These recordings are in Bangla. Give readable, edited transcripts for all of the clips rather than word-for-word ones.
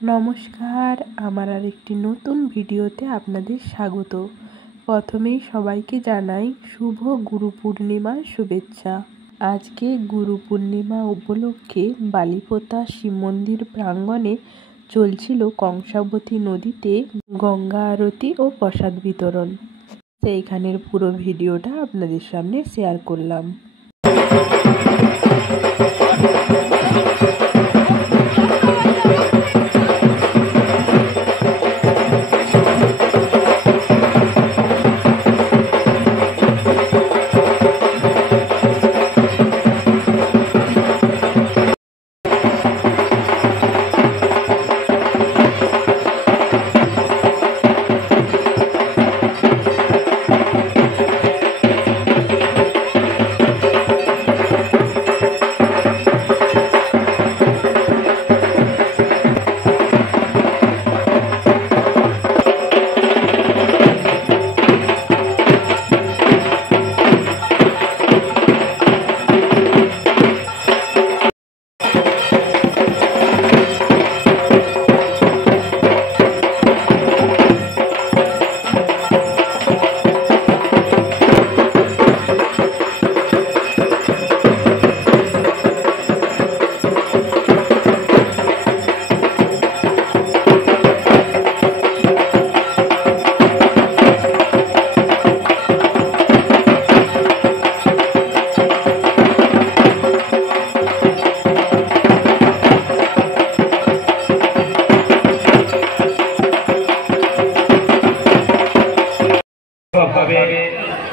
নমস্কার, আমার আরেকটি নতুন ভিডিওতে আপনাদের স্বাগত। প্রথমেই সবাইকে জানাই শুভ গুরু পূর্ণিমার শুভেচ্ছা। আজকে গুরু পূর্ণিমা উপলক্ষে বালিপোতা শিব মন্দির প্রাঙ্গণে চলছিল কংসাবতী নদীতে গঙ্গা আরতি ও প্রসাদ বিতরণ। সেইখানের পুরো ভিডিওটা আপনাদের সামনে শেয়ার করলাম।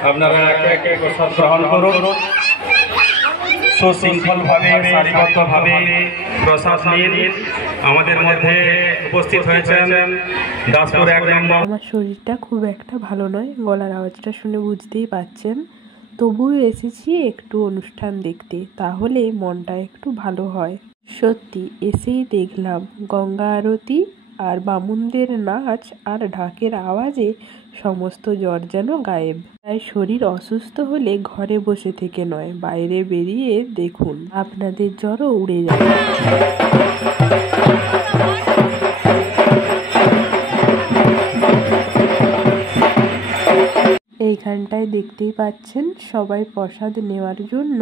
আপনারা একে একে প্রসাদ গ্রহণ করুন। সুশৃঙ্খলভাবে সারিবদ্ধভাবে প্রসাদ নিয়ে আমাদের মধ্যে উপস্থিত হয়েছেন দাসপুর 1 নম্বর। আমার শরীরটা খুব একটা ভালো নয়, গলার আওয়াজটা শুনে বুঝতেই পাচ্ছেন। তবুও এসেছি একটু অনুষ্ঠান দেখতে, তাহলে মনটা একটু ভালো হয়। সত্যি এসেই দেখলাম গঙ্গা আরতি আর বামুনদের নাচ আর ঢাকের আওয়াজে সমস্ত জ্বর যেন গায়েব। তাই শরীর অসুস্থ হলে ঘরে বসে থেকে নয়, বাইরে বেরিয়ে দেখুন, আপনাদের জ্বরও উড়ে যাবে। এইখানটায় দেখতেই পাচ্ছেন সবাই প্রসাদ নেওয়ার জন্য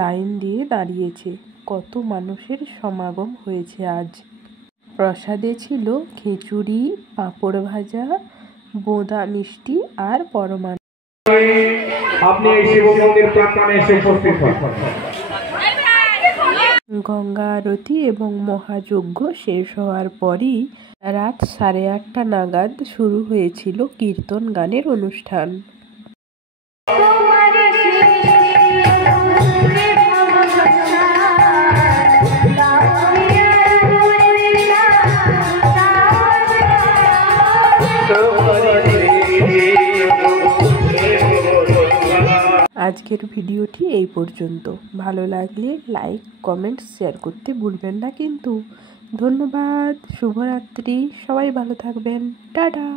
লাইন দিয়ে দাঁড়িয়েছে। কত মানুষের সমাগম হয়েছে আজ। প্রসাদে ছিল খিচুড়ি, পাঁপড় ভাজা, বোঁদা মিষ্টি আর পরমান্ন। গঙ্গা আরতি এবং মহাযজ্ঞ শেষ হওয়ার পরই রাত 8:30 নাগাদ শুরু হয়েছিল কীর্তন গানের অনুষ্ঠান। আজকের ভিডিওটি এই পর্যন্ত। ভালো লাগলে লাইক, কমেন্ট, শেয়ার করতে ভুলবেন না কিন্তু। ধন্যবাদ, শুভরাত্রি, সবাই ভালো থাকবেন, টাটা।